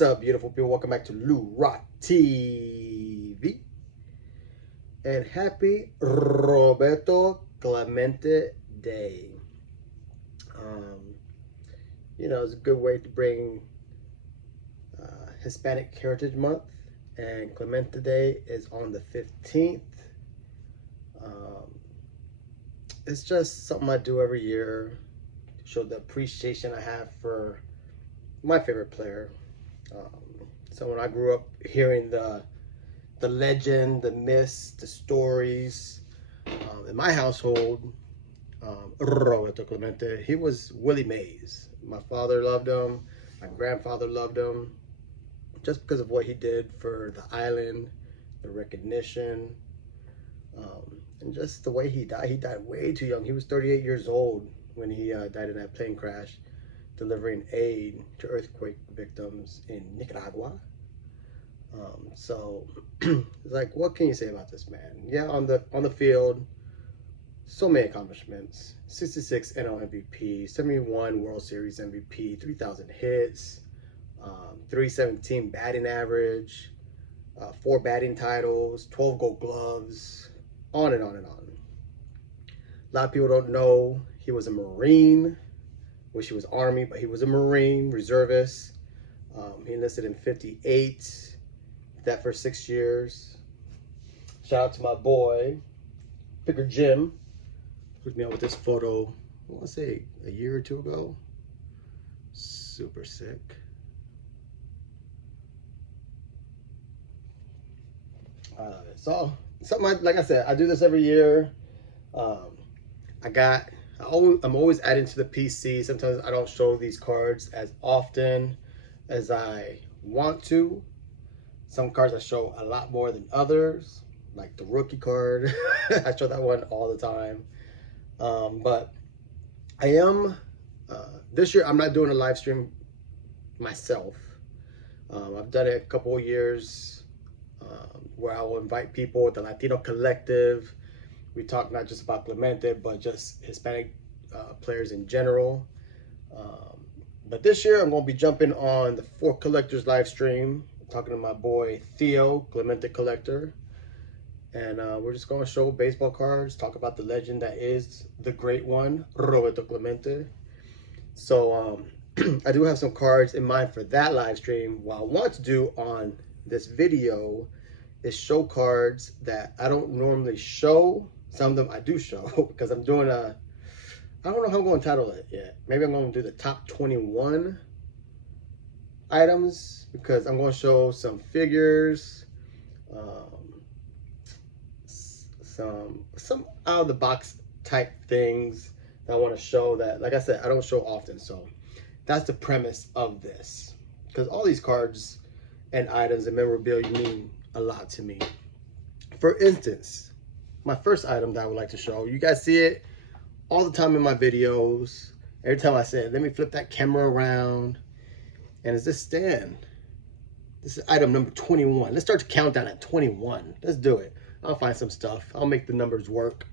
What's up, beautiful people? Welcome back to Lou Rock TV. And happy Roberto Clemente Day. It's a good way to bring Hispanic Heritage Month. And Clemente Day is on the 15th. It's just something I do every year to show the appreciation I have for my favorite player. So when I grew up hearing the legend, the myths, the stories, in my household, Roberto Clemente, he was Willie Mays. My father loved him. My grandfather loved him just because of what he did for the island, the recognition, and just the way he died. He died way too young. He was 38 years old when he died in that plane crash, delivering aid to earthquake victims in Nicaragua. So it's like, what can you say about this man? Yeah, on the field, so many accomplishments: 66 NL MVP, 71 World Series MVP, 3,000 hits, 317 batting average, 4 batting titles, 12 Gold Gloves, on and on and on. A lot of people don't know he was a Marine. Wish he was Army, but he was a Marine reservist. He enlisted in '58. That for 6 years. Shout out to my boy, Picker Jim, hooked me up with this photo, I want to say a year or two ago. Super sick. I love it. So, something like I said, I do this every year. I'm always adding to the PC. Sometimes I don't show these cards as often as I want to. Some cards I show a lot more than others, like the rookie card. I show that one all the time. But I am, this year I'm not doing a live stream myself. I've done it a couple of years where I will invite people with the Latino Collective. We talk not just about Clemente, but just Hispanic players in general. But this year I'm going to be jumping on the 4 Collectors live stream, talking to my boy Theo, Clemente Collector. And we're just going to show baseball cards, talk about the legend that is the great one, Roberto Clemente. So I do have some cards in mind for that live stream. What I want to do on this video is show cards that I don't normally show. Some of them I do show because I'm doing I don't know how I'm going to title it yet. Maybe I'm going to do the top 21 items, because I'm going to show some figures, some out of the box type things that I want to show that, like I said, I don't show often. So that's the premise of this, because all these cards and items and memorabilia mean a lot to me. For instance, my first item that I would like to show, you guys see it all the time in my videos. Every time I say it, let me flip that camera around, and it's this stand. This is item number 21. Let's start the countdown at 21. Let's do it. I'll find some stuff. I'll make the numbers work.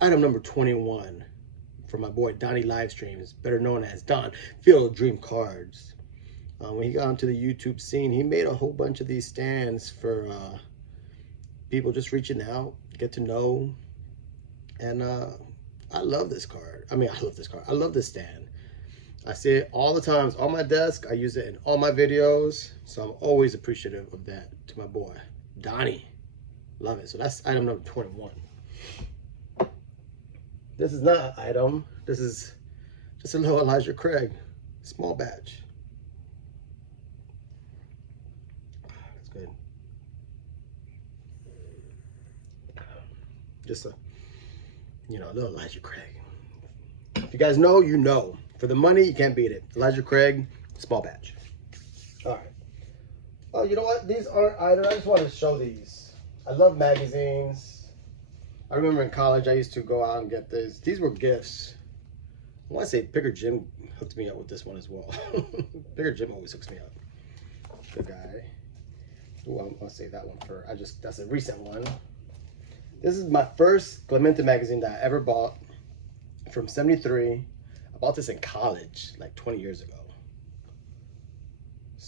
Item number 21 from my boy Donnie Livestreams, better known as Don Field Dream Cards. When he got onto the YouTube scene, he made a whole bunch of these stands for people just reaching out, get to know. And I love this card. I love this stand. I see it all the time. It's on my desk. I use it in all my videos. So I'm always appreciative of that to my boy, Donnie. Love it. So that's item number 21. This is not an item. This is just a little Elijah Craig, small batch. That's good. Just a little Elijah Craig. If you guys know, you know. For the money, you can't beat it. Elijah Craig, small batch. All right. Oh, you know what? These aren't items. I just wanted to show these. I love magazines. I remember in college, I used to go out and get this. These were gifts. I want to say Picker Jim hooked me up with this one as well. Picker Jim always hooks me up. Good guy. Ooh, I'm going to say that one first. That's a recent one. This is my first Clemente magazine that I ever bought, from '73. I bought this in college, like 20 years ago.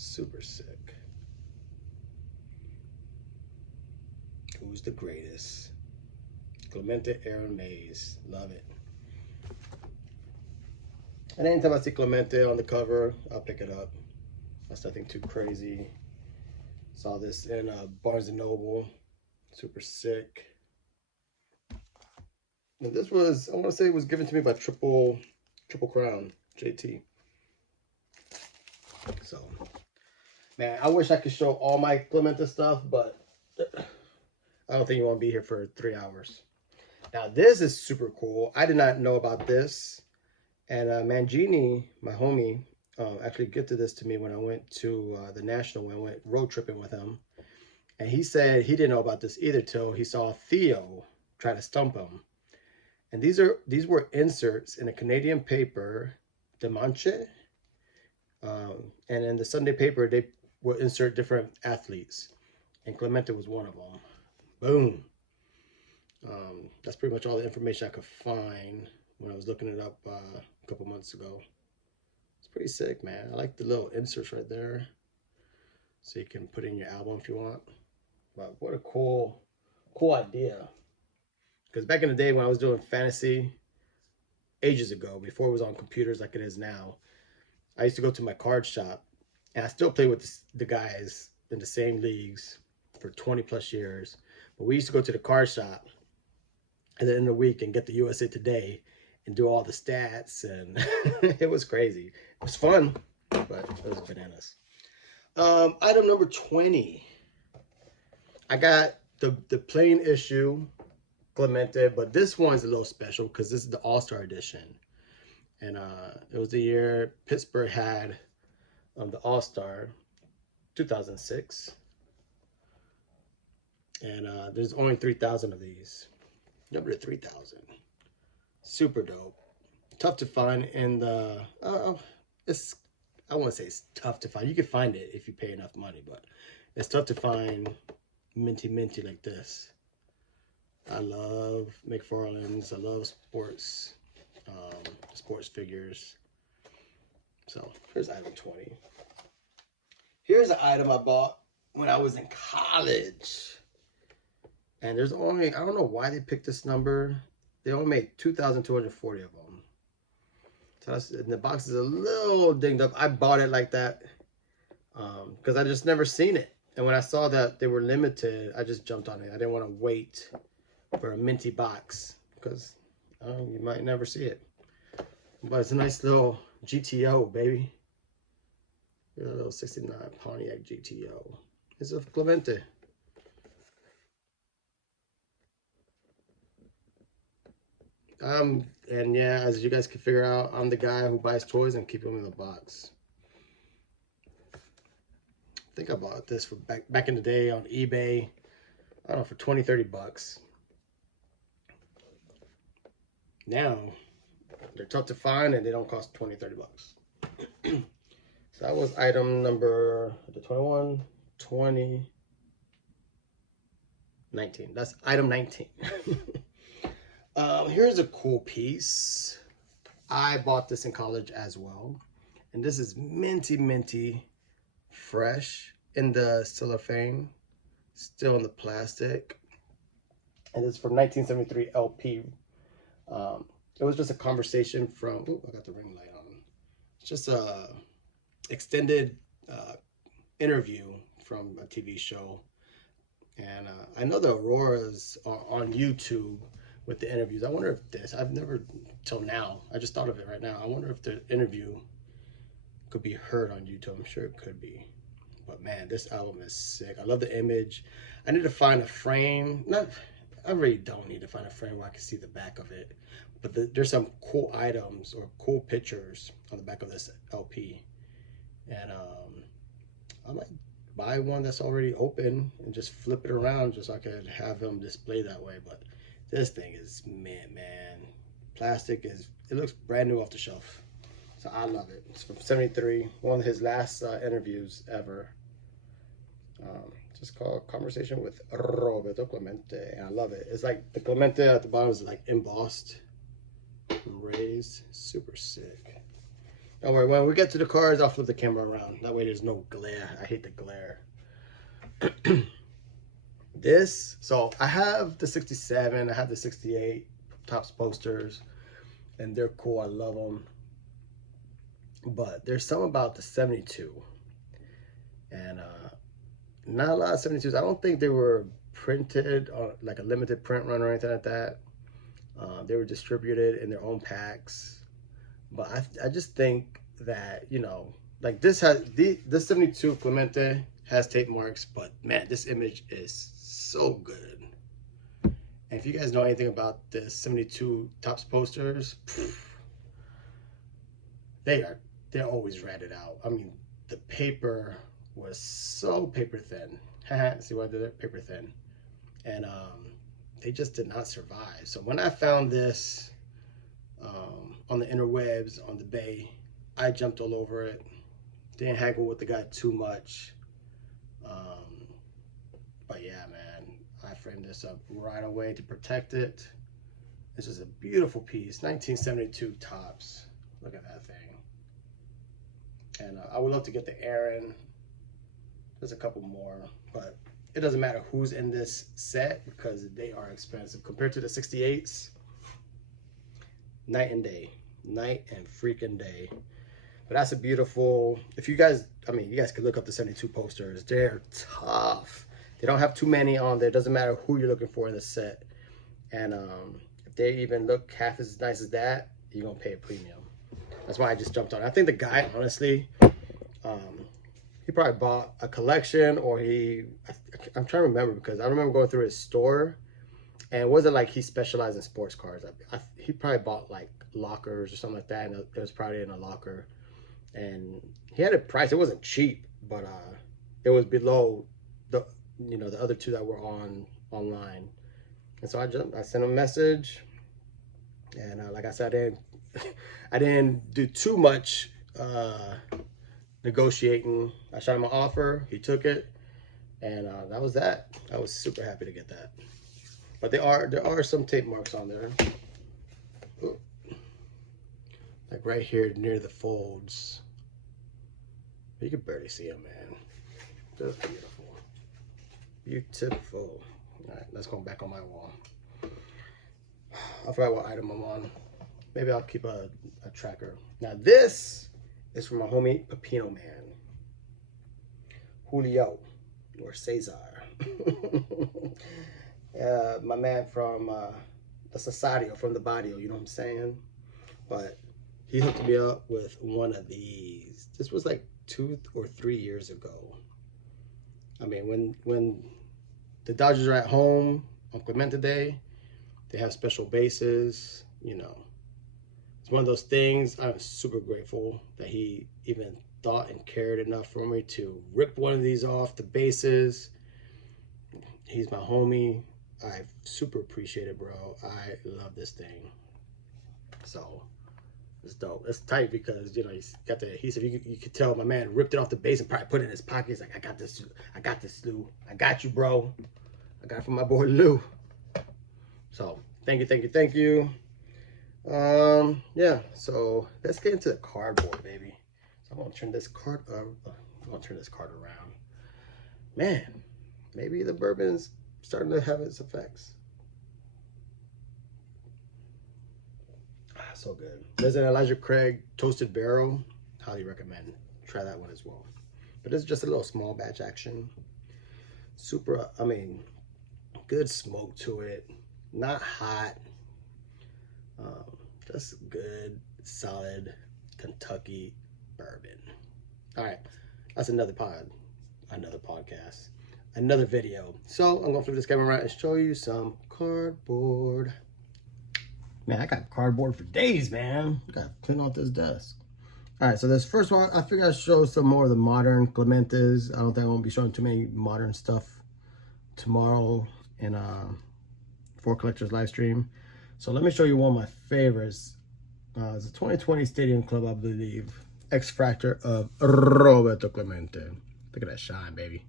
Super sick. Who's the greatest? Clemente Aaron Mays. Love it. And anytime I see Clemente on the cover, I'll pick it up. That's nothing too crazy. Saw this in Barnes & Noble. Super sick. And this was, I want to say it was given to me by Triple Crown, JT. So, man, I wish I could show all my Clemente stuff, but I don't think you want to be here for 3 hours. Now, this is super cool. I did not know about this. And Mangini, my homie, actually gifted this to me when I went to the National, when I went road tripping with him. And he said he didn't know about this either till he saw Theo try to stump him. And these were inserts in a Canadian paper, De Manche. And in the Sunday paper, they would insert different athletes. And Clemente was one of them. Boom. That's pretty much all the information I could find when I was looking it up a couple months ago. It's pretty sick, man. I like the little inserts right there. So you can put in your album if you want. But what a cool idea. Because back in the day when I was doing fantasy, ages ago, before it was on computers like it is now, I used to go to my card shop, and I still play with the guys in the same leagues for 20 plus years. But we used to go to the card shop at the end of the week and get the USA Today and do all the stats, and it was crazy. It was fun, but it was bananas. Item number 20. I got the plain issue Clemente, but this one's a little special because this is the All-Star edition. And it was the year Pittsburgh had the All-Star, 2006. And there's only 3,000 of these. Number 3,000. Super dope. Tough to find in the, I won't say it's tough to find. You can find it if you pay enough money, but it's tough to find minty like this. I love McFarlane's. I love sports figures. So here's item 20. Here's an item I bought when I was in college. And there's only, I don't know why they picked this number. They only made 2,240 of them. So that's, and the box is a little dinged up. I bought it like that because I just never seen it. And when I saw that they were limited, I just jumped on it. I didn't want to wait for a minty box because you might never see it. But it's a nice little GTO, baby. A little 69 Pontiac GTO. It's a Clemente. And yeah, as you guys can figure out, I'm the guy who buys toys and keep them in the box. I think I bought this for back in the day on eBay. I don't know, for 20, 30 bucks. Now, they're tough to find and they don't cost 20, 30 bucks. So that was item number 21, 20, 19. That's item 19. Here's a cool piece. I bought this in college as well. And this is minty, fresh in the cellophane, still in the plastic. And it's from 1973 LP. It was just a conversation from, oh, I got the ring light on. It's just a extended interview from a TV show. And I know the Auroras are on YouTube with the interviews. I wonder if this, I've never, till now, I just thought of it right now. I wonder if the interview could be heard on YouTube. I'm sure it could be. But man, this album is sick. I love the image. I need to find a frame. I really don't need to find a frame where I can see the back of it. But there's some cool items or cool pictures on the back of this LP. And I might buy one that's already open and just flip it around just so I could have them display that way. But this thing is, man. Plastic is, it looks brand new off the shelf. So I love it. It's from 73, one of his last interviews ever. Just called Conversation with Roberto Clemente. And I love it. It's like the Clemente at the bottom is like embossed and raised. Super sick. Don't worry, when we get to the cards, I'll flip the camera around. That way there's no glare. I hate the glare. So I have the 67, I have the 68 Topps posters, and they're cool. I love them. But there's something about the 72. And not a lot of 72s. I don't think they were printed on like a limited print run or anything like that. They were distributed in their own packs. But I just think that, you know, like this 72 Clemente has tape marks, but man, this image is so good. And if you guys know anything about the 72 Topps posters, they're always ratted out. I mean, the paper was so paper thin. See what I did there? Paper thin. And they just did not survive. So when I found this on the interwebs, on the bay, I jumped all over it. Didn't haggle with the guy too much. But yeah, man, I framed this up right away to protect it. This is a beautiful piece, 1972 Topps. Look at that thing. And I would love to get the Aaron. There's a couple more, but it doesn't matter who's in this set because they are expensive compared to the 68s. Night and day, night and freaking day. But that's a beautiful, if you guys, I mean, you guys can look up the 72 posters. They're tough. They don't have too many on there. It doesn't matter who you're looking for in the set. And if they even look half as nice as that, you're gonna pay a premium. That's why I just jumped on it. I think the guy, honestly, he probably bought a collection, or I'm trying to remember, because I remember going through his store, and it wasn't like he specialized in sports cards. He probably bought like lockers or something like that, and it was probably in a locker. And he had a price. It wasn't cheap, but it was below the other two that were online. And so I sent him a message, and like I said, I didn't do too much negotiating. I shot him an offer. He took it, and that was that. I was super happy to get that. But there are some tape marks on there. Ooh. Like right here near the folds. You can barely see them, man. Just beautiful. Beautiful. All right, let's go back on my wall. I forgot what item I'm on. Maybe I'll keep a tracker. Now this is from my homie Pepino Man. Julio, or Cesar. My man from the Cesario, from the Barrio, you know what I'm saying? But he hooked me up with one of these. This was like 2 or 3 years ago. I mean, when the Dodgers are at home on Clemente Day, they have special bases, you know. It's one of those things. I'm super grateful that he even thought and cared enough for me to rip one of these off the bases. He's my homie. I super appreciate it, bro. I love this thing. So it's dope. It's tight because, you know, he's got the adhesive. You could tell my man ripped it off the base and probably put it in his pocket. He's like, I got this, Lou. I got you, bro. I got it from my boy Lou. So thank you. Yeah, so let's get into the cardboard, baby. So I'm gonna turn this card around. Man, maybe the bourbon's starting to have its effects. So good. There's an Elijah Craig toasted barrel. Highly recommend. Try that one as well. But it's just a little small batch action. Super, I mean, good smoke to it. Not hot. Just good, solid Kentucky bourbon. All right, that's another podcast, another video. So I'm gonna flip this camera around and show you some cardboard. Man, I got cardboard for days, man. I gotta clean off this desk. All right, so this first one, I figured I'd show some more of the modern Clementes. I don't think I won't be showing too many modern stuff tomorrow in For Collectors live stream. So let me show you one of my favorites. It's a 2020 Stadium Club, I believe. X Fractor of Roberto Clemente. Look at that shine, baby.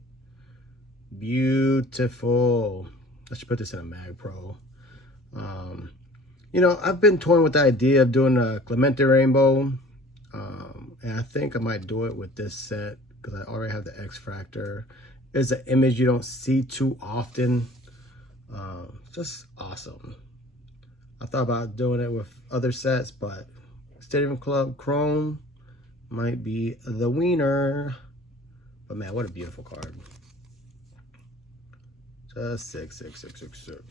Beautiful. I should put this in a Mag Pro. You know, I've been toying with the idea of doing a Clemente rainbow. and I think I might do it with this set because I already have the X Fractor. It's an image you don't see too often. Just awesome. I thought about doing it with other sets, but Stadium Club Chrome might be the wiener. But man, what a beautiful card. Just sick, sick, sick, sick, sick.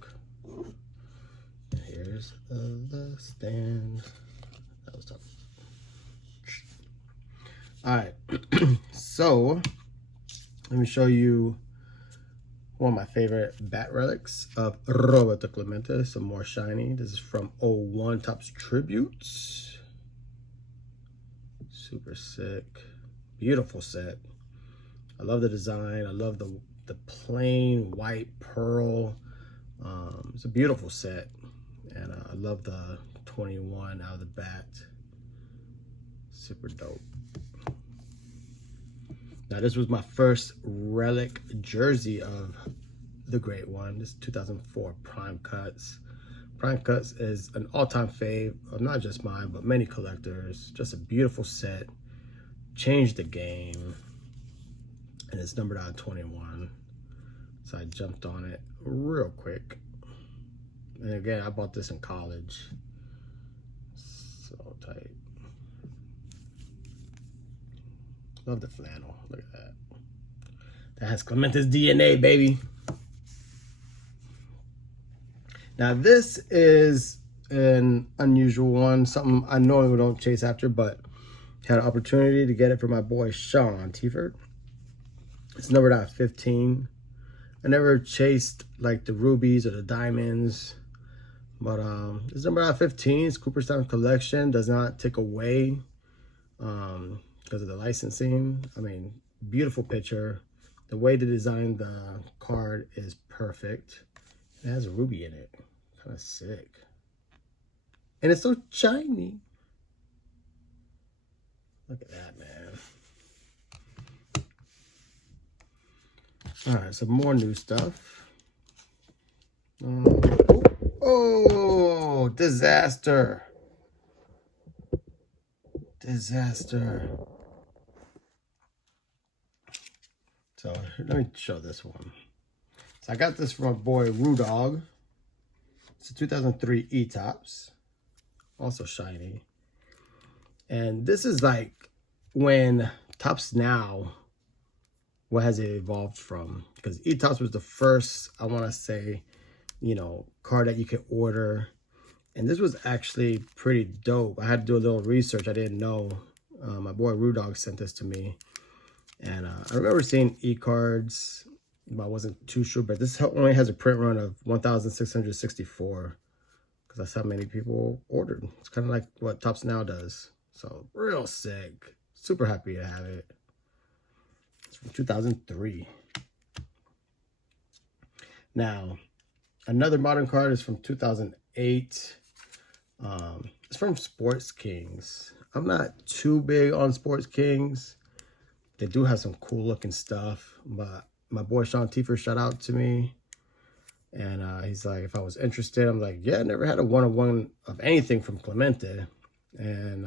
And here's the stand. That was tough. All right, so let me show you one of my favorite bat relics of Roberto Clemente, some more shiny. This is from 01 Topps Tributes. Super sick, beautiful set. I love the design. I love the plain white pearl. It's a beautiful set, and I love the 21 out of the bat. Super dope. Now, this was my first relic jersey of the great one. This is 2004 Prime Cuts. Prime Cuts is an all-time fave of not just mine, but many collectors. Just a beautiful set. Changed the game. And it's numbered out of 21. So I jumped on it real quick. And again, I bought this in college. So tight. Love the flannel. Look at that. That has Clemente's DNA, baby. Now this is an unusual one. Something I normally don't chase after, but had an opportunity to get it for my boy Sean Tiefert. It's numbered out of 15. I never chased like the rubies or the diamonds, but it's numbered out of 15. It's Cooperstown collection. Does not take away because of the licensing. I mean, beautiful picture. The way they designed the card is perfect. It has a ruby in it. Kind of sick. And it's so shiny. Look at that, man. All right, some more new stuff. Oh, disaster. Disaster. So let me show this one. So I got this from my boy Rudog. It's a 2003 E-Tops. Also shiny. And this is like when Topps Now, what has it evolved from? Because E-Tops was the first, I want to say, you know, card that you could order. And this was actually pretty dope. I had to do a little research. I didn't know. My boy Rudog sent this to me. And I remember seeing E-cards, but I wasn't too sure. But this only has a print run of 1,664. Because that's how many people ordered. It's kind of like what Topps Now does. So real sick. Super happy to have it. It's from 2003. Now, another modern card is from 2008. It's from Sports Kings. I'm not too big on Sports Kings. They do have some cool looking stuff, but my boy Sean Tiefert shout out to me. And he's like, if I was interested, I'm like, yeah, I never had a one-of-one of anything from Clemente. And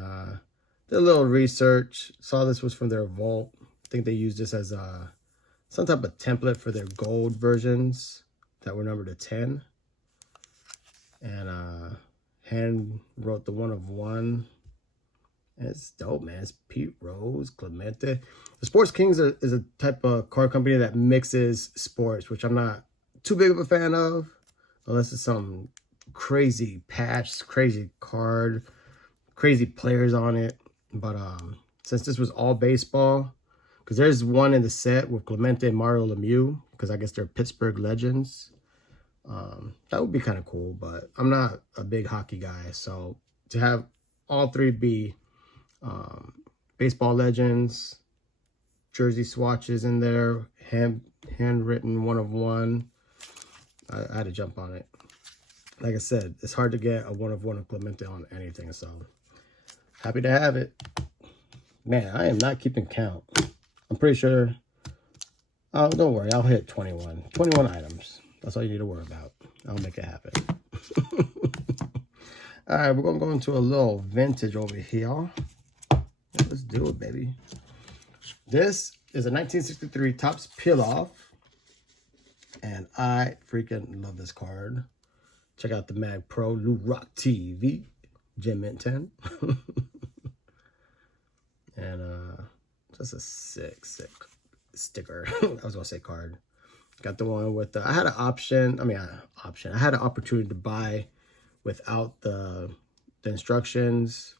did a little research, saw this was from their vault. I think they used this as some type of template for their gold versions that were numbered to 10. And hand wrote the one-of-one. And it's dope, man. It's Pete Rose, Clemente. The Sports Kings is a type of card company that mixes sports, which I'm not too big of a fan of, unless it's some crazy patch, crazy card, crazy players on it. But since this was all baseball, because there's one in the set with Clemente and Mario Lemieux, because I guess they're Pittsburgh legends. That would be kind of cool, but I'm not a big hockey guy, so to have all three be baseball legends, jersey swatches in there, handwritten one-of-one, I had to jump on it. Like I said, it's hard to get a one-of-one of Clemente on anything, so happy to have it. Man, I am not keeping count. I'm pretty sure, oh, don't worry, I'll hit 21 items. That's all you need to worry about. I'll make it happen. All right, we're gonna go into a little vintage over here. Let's do it, baby. This is a 1963 Topps Peel-Off. And I freaking love this card. Check out the Mag Pro New Rock TV. Gem Mint 10. And just a sick sticker. I was gonna say card. Got the one with the, I had an option. I had an opportunity to buy without the instructions,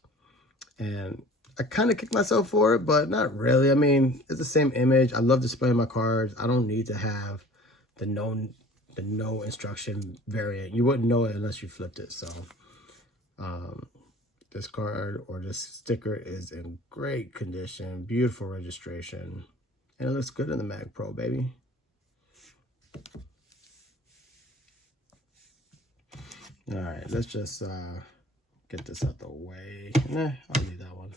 and I kind of kicked myself for it, but not really. I mean, it's the same image. I love displaying my cards. I don't need to have the no instruction variant. You wouldn't know it unless you flipped it. So this card or this sticker is in great condition, beautiful registration, and it looks good in the Mag Pro, baby. All right, let's just get this out the way. Nah, I'll leave that one.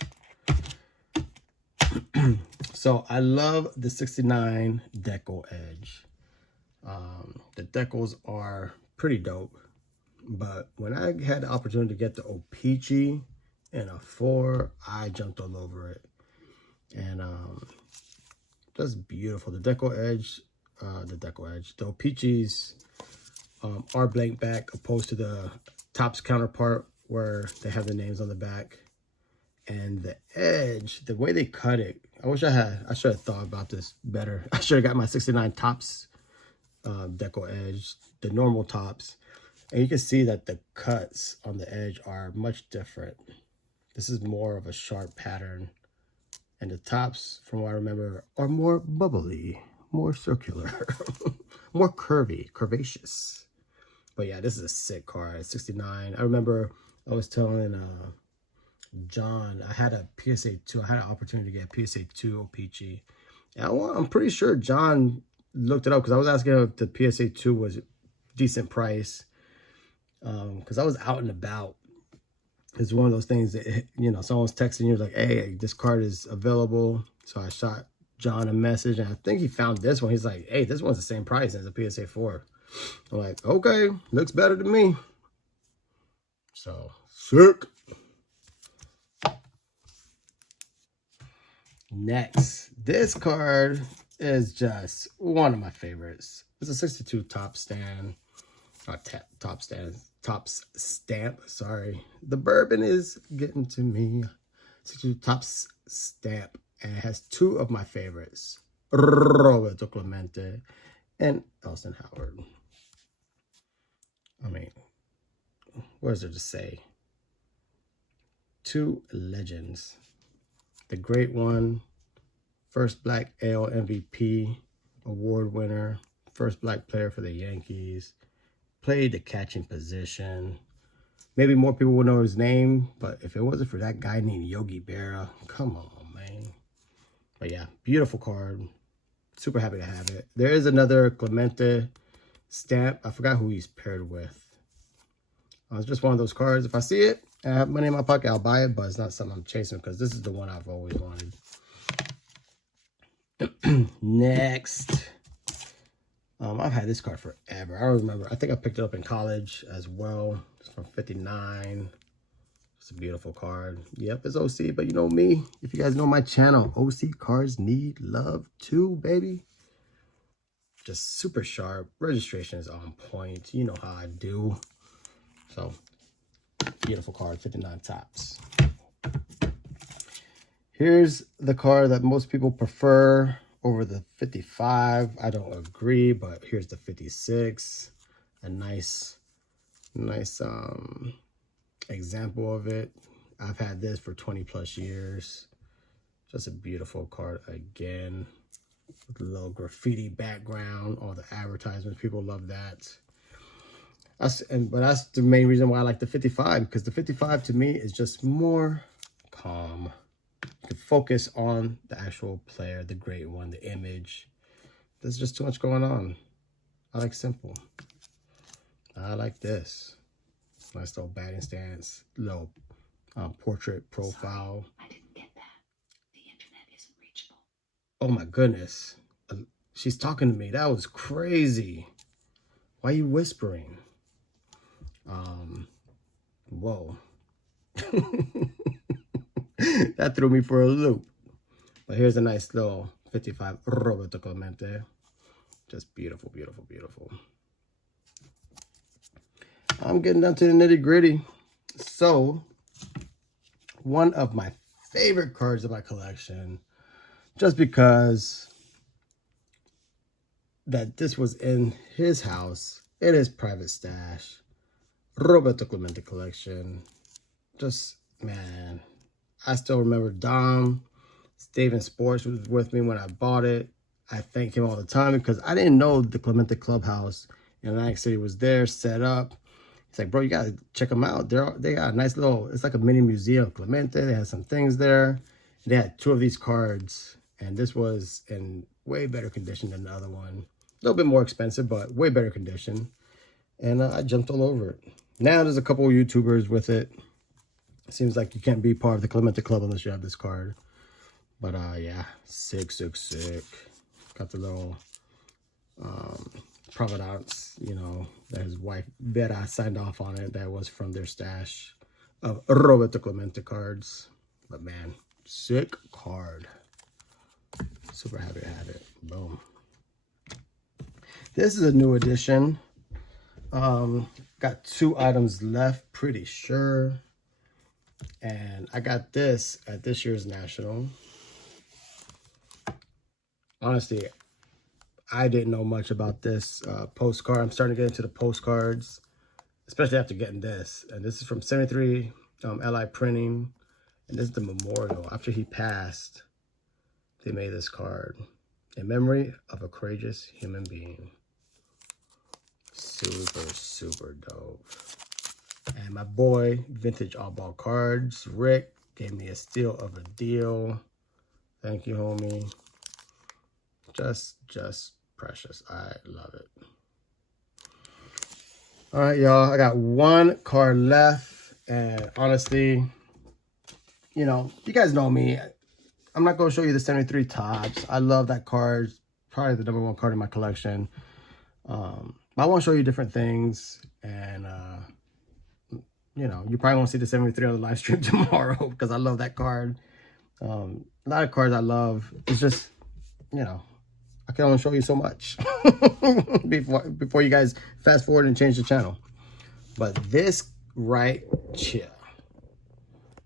So I love the 69 decal edge. The decals are pretty dope, but when I had the opportunity to get the O-Pee-Chee in a 4, I jumped all over it. And just beautiful. The decal edge, the O-Pee-Chees are blank back, opposed to the Topps counterpart where they have the names on the back. And the edge, the way they cut it, I should have thought about this better. I should have got my 69 Topps decal edge, the normal Topps, and you can see that the cuts on the edge are much different. This is more of a sharp pattern, and the Topps, from what I remember, are more bubbly, more circular, more curvaceous. But yeah, this is a sick card. 69. I remember I was telling John, I had a PSA 2. I had an opportunity to get a PSA 2 O-Pee-Chee. I'm pretty sure John looked it up because I was asking if the PSA 2 was a decent price. Because I was out and about. It's one of those things that, you know, someone's texting you like, hey, this card is available. So I shot John a message, and I think he found this one. He's like, hey, this one's the same price as a PSA 4. I'm like, okay, looks better to me. So, sick. Next, this card is just one of my favorites. It's a 62 Topps stand. Topps stamp, sorry. The bourbon is getting to me. 62 Topps stamp. And it has 2 of my favorites. Roberto Clemente and Elston Howard. I mean, what is there to say? 2 legends. The great one, first black AL MVP award winner, first black player for the Yankees, played the catching position. Maybe more people would know his name, but if it wasn't for that guy named Yogi Berra, come on, man. But yeah, beautiful card. Super happy to have it. There is another Clemente stamp. I forgot who he's paired with. It's just one of those cards. If I see it and I have money in my pocket, I'll buy it, but it's not something I'm chasing because this is the one I've always wanted. Next. I've had this card forever. I don't remember. I think I picked it up in college as well. It's from 59. It's a beautiful card. Yep, it's OC, but you know me. If you guys know my channel, OC cards need love too, baby. Just super sharp. Registration is on point. You know how I do. So, beautiful card, 59 Topps. Here's the card that most people prefer over the 55. I don't agree, but here's the 56. A nice example of it. I've had this for 20 plus years. Just a beautiful card again. With a little graffiti background, all the advertisements, people love that. But that's the main reason why I like the 55, because the 55 to me is just more calm. You can focus on the actual player, the great one, the image. There's just too much going on. I like simple. I like this. Nice little batting stance, little portrait profile. Sorry, I didn't get that. The internet isn't reachable. Oh my goodness. She's talking to me. That was crazy. Why are you whispering? Whoa. That threw me for a loop. But here's a nice little 55 Roberto Clemente. Just beautiful, beautiful, beautiful. I'm getting down to the nitty gritty. So, one of my favorite cards of my collection, just because that this was in his house, in his private stash, Roberto Clemente collection. Just, man, I still remember Dom, Steven Sports was with me when I bought it. I thank him all the time because I didn't know the Clemente Clubhouse in Atlantic City was there, set up. He's like, bro, you gotta check them out. They got a nice little, it's like a mini museum of Clemente. They had some things there. They had 2 of these cards, and this was in way better condition than the other one. A little bit more expensive, but way better condition. And I jumped all over it. Now there's a couple of YouTubers with it. It seems like you can't be part of the Clemente Club unless you have this card. But yeah, sick, sick, sick. Got the little provenance, you know, that his wife Vera signed off on it. That was from their stash of Roberto Clemente cards. But man, sick card. Super happy to have it. Boom. This is a new edition. Got 2 items left, pretty sure. And I got this at this year's National. Honestly, I didn't know much about this postcard. I'm starting to get into the postcards, especially after getting this. And this is from 73 LI Printing. And this is the memorial. After he passed, they made this card. In memory of a courageous human being. Super, super dope. And my boy, Vintage All Ball Cards, Rick, gave me a steal of a deal. Thank you, homie. Just precious. I love it. All right, y'all. I got 1 card left. And honestly, you know, you guys know me. I'm not going to show you the 73 Topps. I love that card. Probably the #1 card in my collection. I want to show you different things. And, you know, you probably won't see the 73 on the live stream tomorrow because I love that card. A lot of cards I love. It's just, you know, I can only show you so much before you guys fast forward and change the channel. But this right here,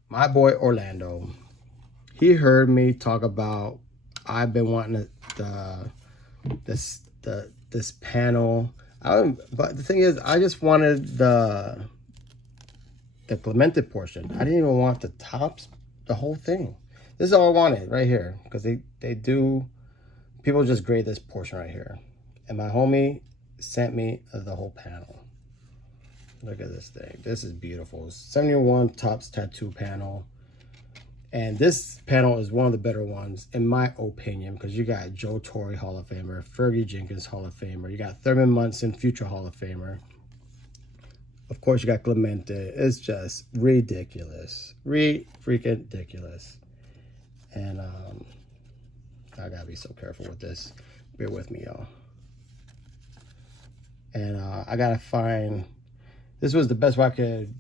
my boy Orlando, he heard me talk about, I've been wanting this panel. But the thing is, I just wanted the Clemente portion. I didn't even want the tops, the whole thing. This is all I wanted right here, because they do, people just grade this portion right here. And my homie sent me the whole panel. Look at this thing. This is beautiful. 71 Topps tattoo panel. And this panel is one of the better ones, in my opinion, because you got Joe Torre, Hall of Famer, Fergie Jenkins, Hall of Famer. You got Thurman Munson, future Hall of Famer. Of course, you got Clemente. It's just ridiculous. Freaking ridiculous. And I gotta be so careful with this. Bear with me, y'all. And I gotta find, this was the best way I could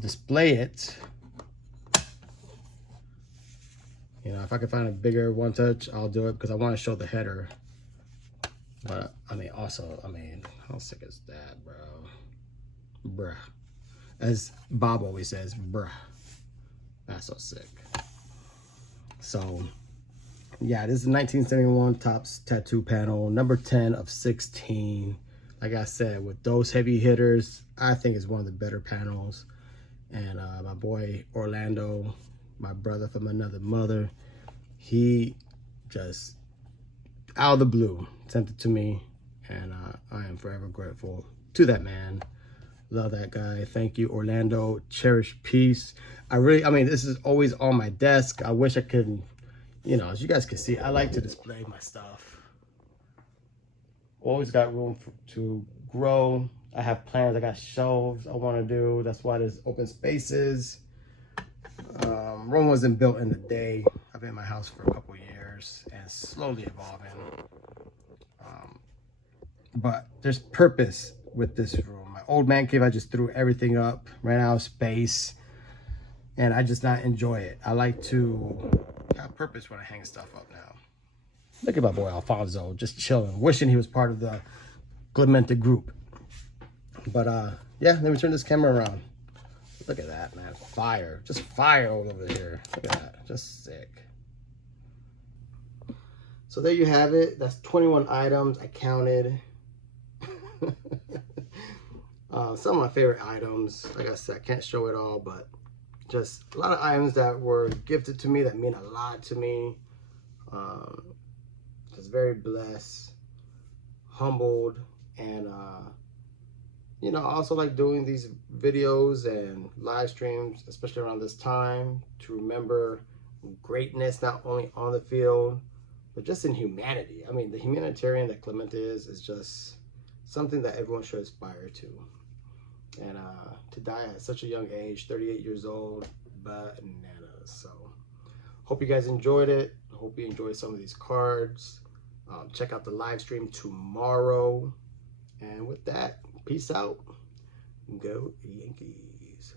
display it. You know, if I can find a bigger one touch, I'll do it because I want to show the header. But I mean, also, I mean, how sick is that, bro? Bruh. As Bob always says, bruh. That's so sick. So, yeah, this is 1971 Topps tattoo panel, number 10 of 16. Like I said, with those heavy hitters, I think it's one of the better panels. And my boy Orlando, my brother from another mother, he just out of the blue sent it to me, and I am forever grateful to that man. Love that guy. Thank you, Orlando. Cherish peace. I mean, this is always on my desk. I wish I could, you know, as you guys can see, I like to display my stuff. Always got room to grow. I have plans. I got shelves I want to do. That's why there's open spaces. Rome wasn't built in a day. I've been in my house for a couple years and slowly evolving. But there's purpose with this room. My old man cave, I just threw everything up, ran out of space. and I just not enjoy it. I like to have purpose when I hang stuff up now. Look at my boy Alfonso, just chilling, wishing he was part of the Clemente group. But yeah, let me turn this camera around. Look at that, man. Fire. Just fire all over here. Look at that. Just sick. So there you have it. That's 21 items. I counted. Some of my favorite items. Like I said, I can't show it all, but just a lot of items that were gifted to me that mean a lot to me. Just very blessed, humbled, and you know, I also like doing these videos and live streams, especially around this time, to remember greatness, not only on the field, but just in humanity. I mean, the humanitarian that Clemente is just something that everyone should aspire to. And to die at such a young age, 38 years old, bananas. So, hope you guys enjoyed it. Hope you enjoyed some of these cards. Check out the live stream tomorrow. And with that, peace out. Go Yankees.